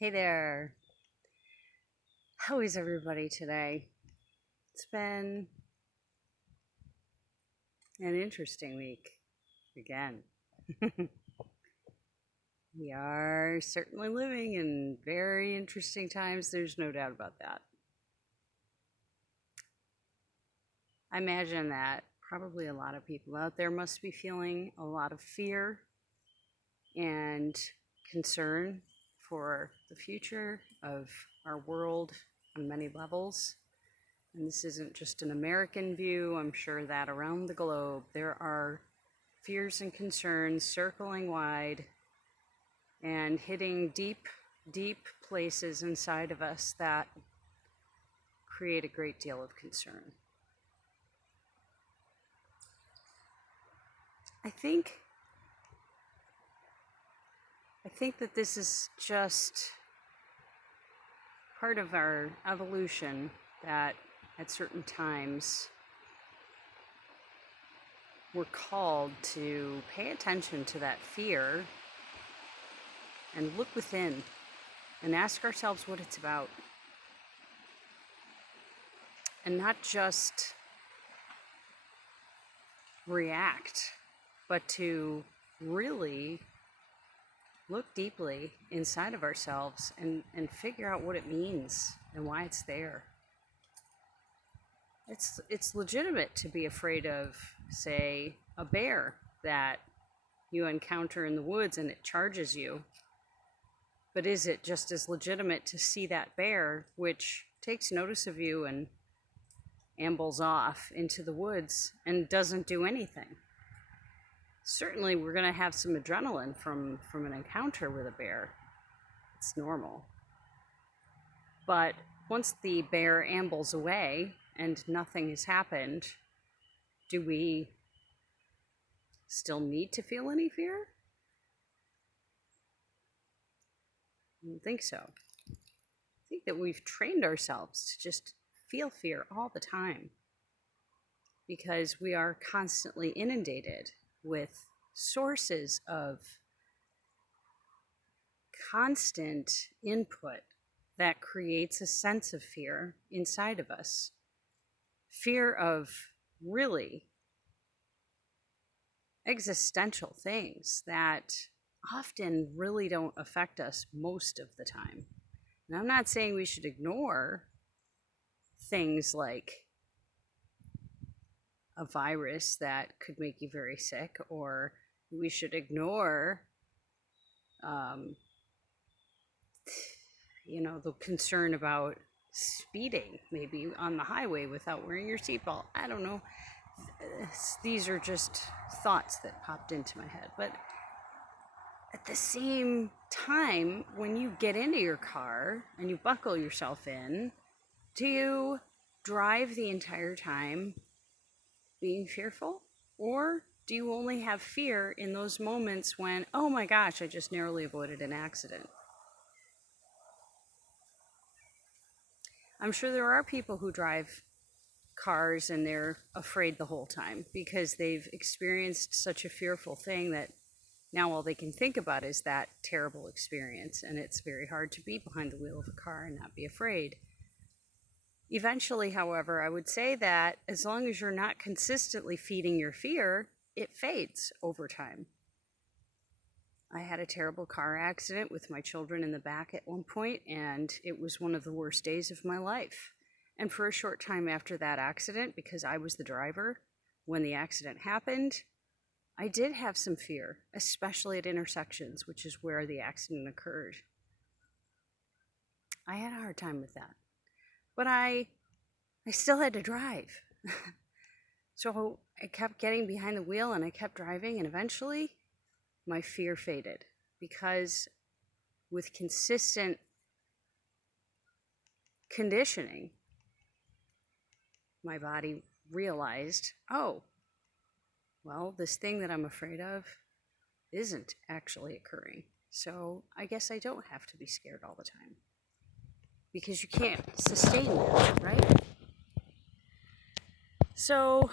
Hey there. How is everybody today? It's been an interesting week again. We are certainly living in very interesting times. There's no doubt about that. I imagine that probably a lot of people out there must be feeling a lot of fear and concern for the future of our world on many levels. And this isn't just an American view. I'm sure that around the globe there are fears and concerns circling wide and hitting deep, deep places inside of us that create a great deal of concern. I think that this is just part of our evolution, that at certain times we're called to pay attention to that fear and look within and ask ourselves what it's about. And not just react, but to really look deeply inside of ourselves and figure out what it means and why it's there. It's legitimate to be afraid of, say, a bear that you encounter in the woods and it charges you. But is it just as legitimate to see that bear, which takes notice of you and ambles off into the woods and doesn't do anything? Certainly we're going to have some adrenaline from an encounter with a bear. It's normal. But once the bear ambles away and nothing has happened, do we still need to feel any fear? I don't think so. I think that we've trained ourselves to just feel fear all the time because we are constantly inundated with sources of constant input that creates a sense of fear inside of us. Fear of really existential things that often really don't affect us most of the time. And I'm not saying we should ignore things like a virus that could make you very sick, or we should ignore the concern about speeding maybe on the highway without wearing your seatbelt. I don't know. These are just thoughts that popped into my head. But at the same time, when you get into your car and you buckle yourself in, do you drive the entire time being fearful? Or do you only have fear in those moments when, oh my gosh, I just narrowly avoided an accident? I'm sure there are people who drive cars and they're afraid the whole time because they've experienced such a fearful thing that now all they can think about is that terrible experience, and it's very hard to be behind the wheel of a car and not be afraid. Eventually, however, I would say that as long as you're not consistently feeding your fear, it fades over time. I had a terrible car accident with my children in the back at one point, and it was one of the worst days of my life. And for a short time after that accident, because I was the driver when the accident happened, I did have some fear, especially at intersections, which is where the accident occurred. I had a hard time with that. But I still had to drive. So I kept getting behind the wheel and I kept driving, and eventually my fear faded because with consistent conditioning, my body realized, oh, well, this thing that I'm afraid of isn't actually occurring. So I guess I don't have to be scared all the time, because you can't sustain that, right? So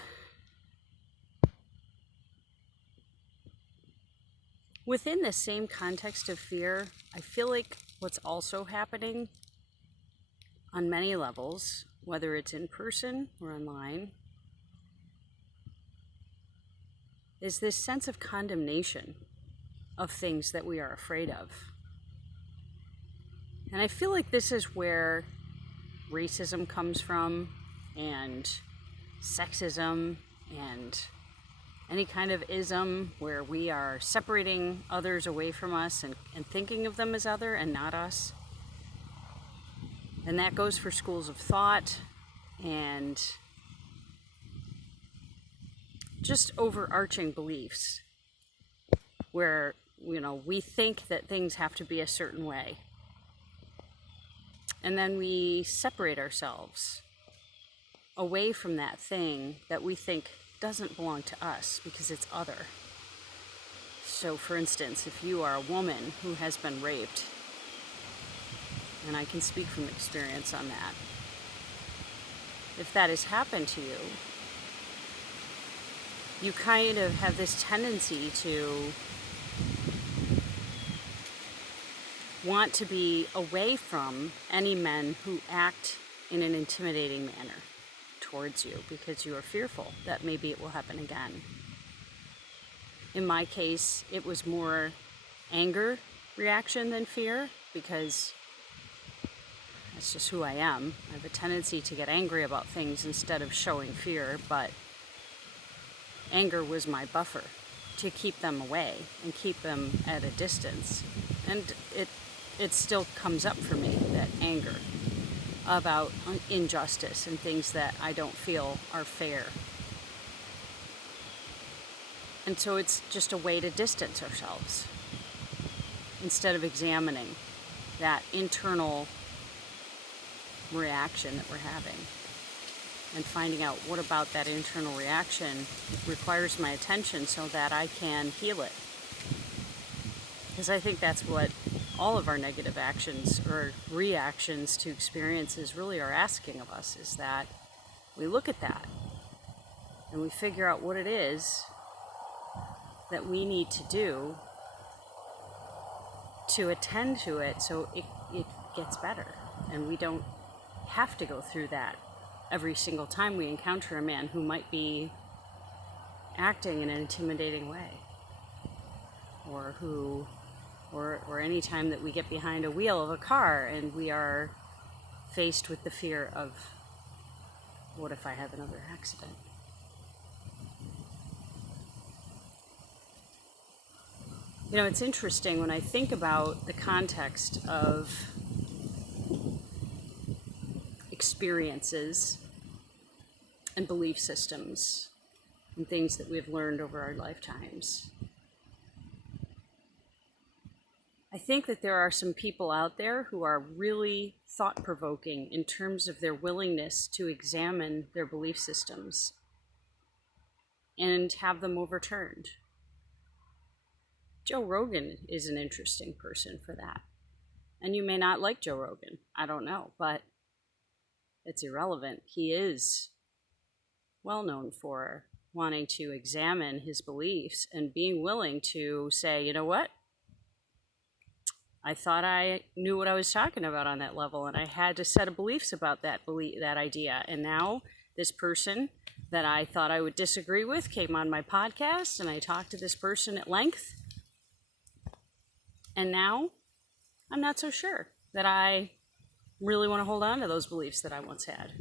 Within the same context of fear, I feel like what's also happening on many levels, whether it's in person or online, is this sense of condemnation of things that we are afraid of. And I feel like this is where racism comes from, and sexism, and any kind of ism where we are separating others away from us and thinking of them as other and not us. And that goes for schools of thought and just overarching beliefs where, we think that things have to be a certain way. And then we separate ourselves away from that thing that we think doesn't belong to us because it's other. So, for instance, if you are a woman who has been raped, and I can speak from experience on that, if that has happened to you, you kind of have this tendency to want to be away from any men who act in an intimidating manner towards you because you are fearful that maybe it will happen again. In my case, it was more anger reaction than fear because that's just who I am. I have a tendency to get angry about things instead of showing fear, but anger was my buffer to keep them away and keep them at a distance. And it still comes up for me, that anger about injustice and things that I don't feel are fair. And so it's just a way to distance ourselves instead of examining that internal reaction that we're having and finding out what about that internal reaction requires my attention so that I can heal it. Because I think that's what all of our negative actions or reactions to experiences really are asking of us, is that we look at that and we figure out what it is that we need to do to attend to it so it gets better and we don't have to go through that every single time we encounter a man who might be acting in an intimidating way, or any time that we get behind a wheel of a car and we are faced with the fear of, what if I have another accident? It's interesting when I think about the context of experiences and belief systems and things that we've learned over our lifetimes. I think that there are some people out there who are really thought-provoking in terms of their willingness to examine their belief systems and have them overturned. Joe Rogan is an interesting person for that. And you may not like Joe Rogan, I don't know, but it's irrelevant. He is well known for wanting to examine his beliefs and being willing to say, you know what? I thought I knew what I was talking about on that level, and I had a set of beliefs about that idea. And now this person that I thought I would disagree with came on my podcast, and I talked to this person at length. And now I'm not so sure that I really want to hold on to those beliefs that I once had.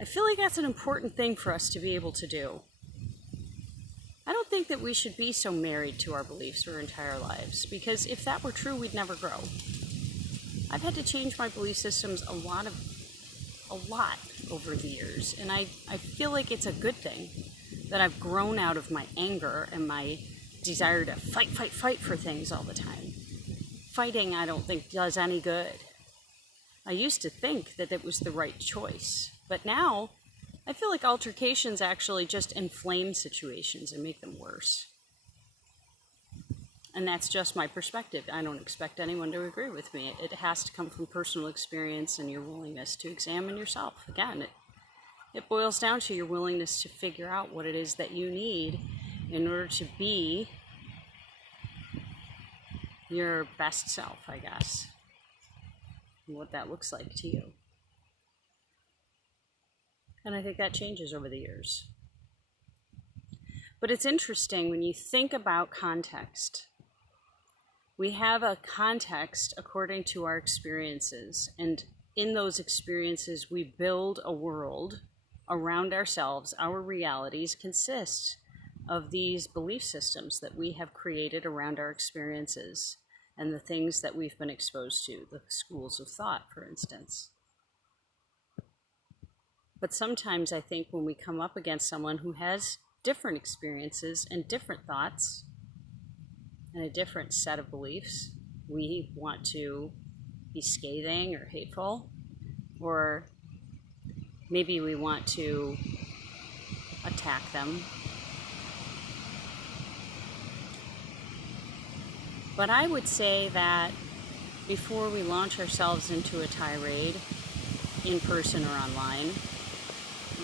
I feel like that's an important thing for us to be able to do. I don't think that we should be so married to our beliefs our entire lives, because if that were true, we'd never grow. I've had to change my belief systems a lot over the years, and I feel like it's a good thing that I've grown out of my anger and my desire to fight for things all the time. Fighting, I don't think, does any good. I used to think that it was the right choice, but now I feel like altercations actually just inflame situations and make them worse. And that's just my perspective. I don't expect anyone to agree with me. It has to come from personal experience and your willingness to examine yourself. Again, it boils down to your willingness to figure out what it is that you need in order to be your best self, I guess, and what that looks like to you. And I think that changes over the years. But it's interesting when you think about context. We have a context according to our experiences, and in those experiences, we build a world around ourselves. Our realities consist of these belief systems that we have created around our experiences and the things that we've been exposed to, the schools of thought, for instance. But sometimes I think when we come up against someone who has different experiences and different thoughts and a different set of beliefs, we want to be scathing or hateful, or maybe we want to attack them. But I would say that before we launch ourselves into a tirade, in person or online,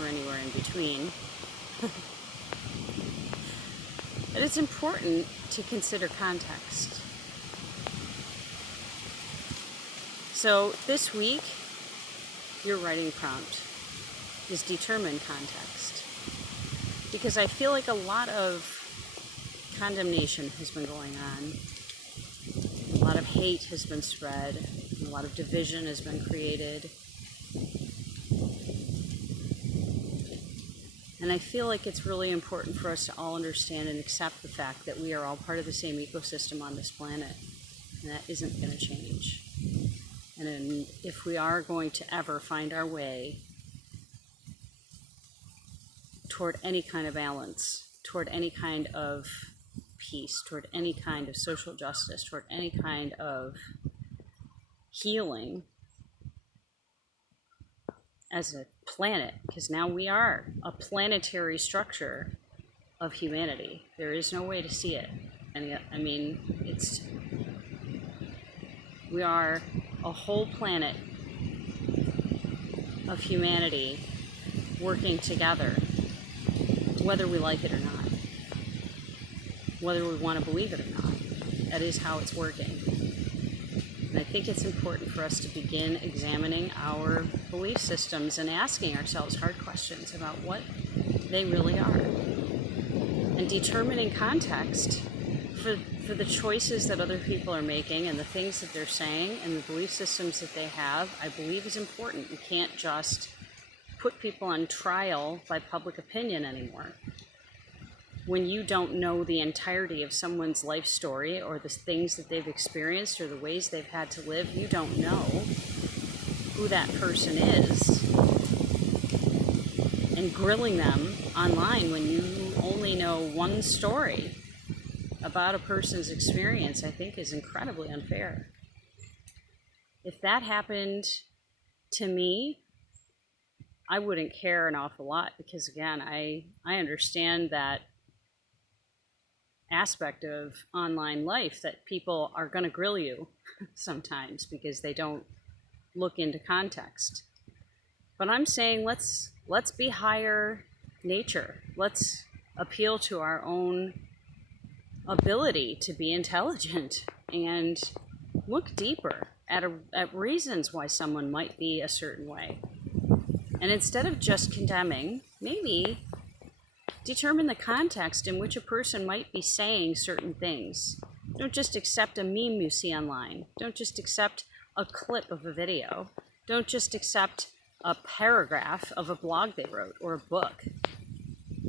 or anywhere in between, that it's important to consider context. So this week, your writing prompt is determine context. Because I feel like a lot of condemnation has been going on. A lot of hate has been spread. A lot of division has been created. And I feel like it's really important for us to all understand and accept the fact that we are all part of the same ecosystem on this planet. And that isn't going to change. And if we are going to ever find our way toward any kind of balance, toward any kind of peace, toward any kind of social justice, toward any kind of healing as a planet, because now we are a planetary structure of humanity. There is no way to see it. And I mean, we are a whole planet of humanity working together, whether we like it or not, whether we want to believe it or not. That is how it's working. And I think it's important for us to begin examining our belief systems and asking ourselves hard questions about what they really are. And determining context for the choices that other people are making and the things that they're saying and the belief systems that they have, I believe is important. We can't just put people on trial by public opinion anymore. When you don't know the entirety of someone's life story or the things that they've experienced or the ways they've had to live, you don't know who that person is. And grilling them online when you only know one story about a person's experience, I think is incredibly unfair. If that happened to me, I wouldn't care an awful lot because, again, I understand that aspect of online life that people are going to grill you sometimes because they don't look into context. But I'm saying let's be higher nature. Let's appeal to our own ability to be intelligent and look deeper at reasons why someone might be a certain way. And instead of just condemning, maybe determine the context in which a person might be saying certain things. Don't just accept a meme you see online. Don't just accept a clip of a video. Don't just accept a paragraph of a blog they wrote or a book.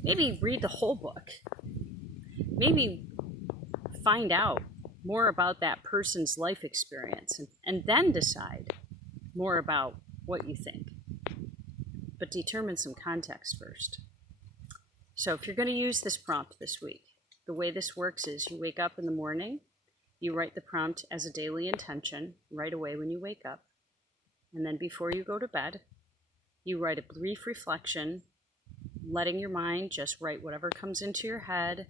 Maybe read the whole book. Maybe find out more about that person's life experience and then decide more about what you think. But determine some context first. So if you're going to use this prompt this week, the way this works is you wake up in the morning, you write the prompt as a daily intention right away when you wake up. And then before you go to bed, you write a brief reflection, letting your mind just write whatever comes into your head,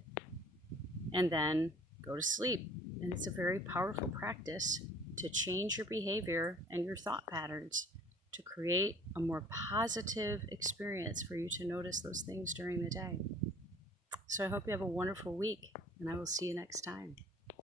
and then go to sleep. And it's a very powerful practice to change your behavior and your thought patterns to create a more positive experience for you to notice those things during the day. So I hope you have a wonderful week, and I will see you next time.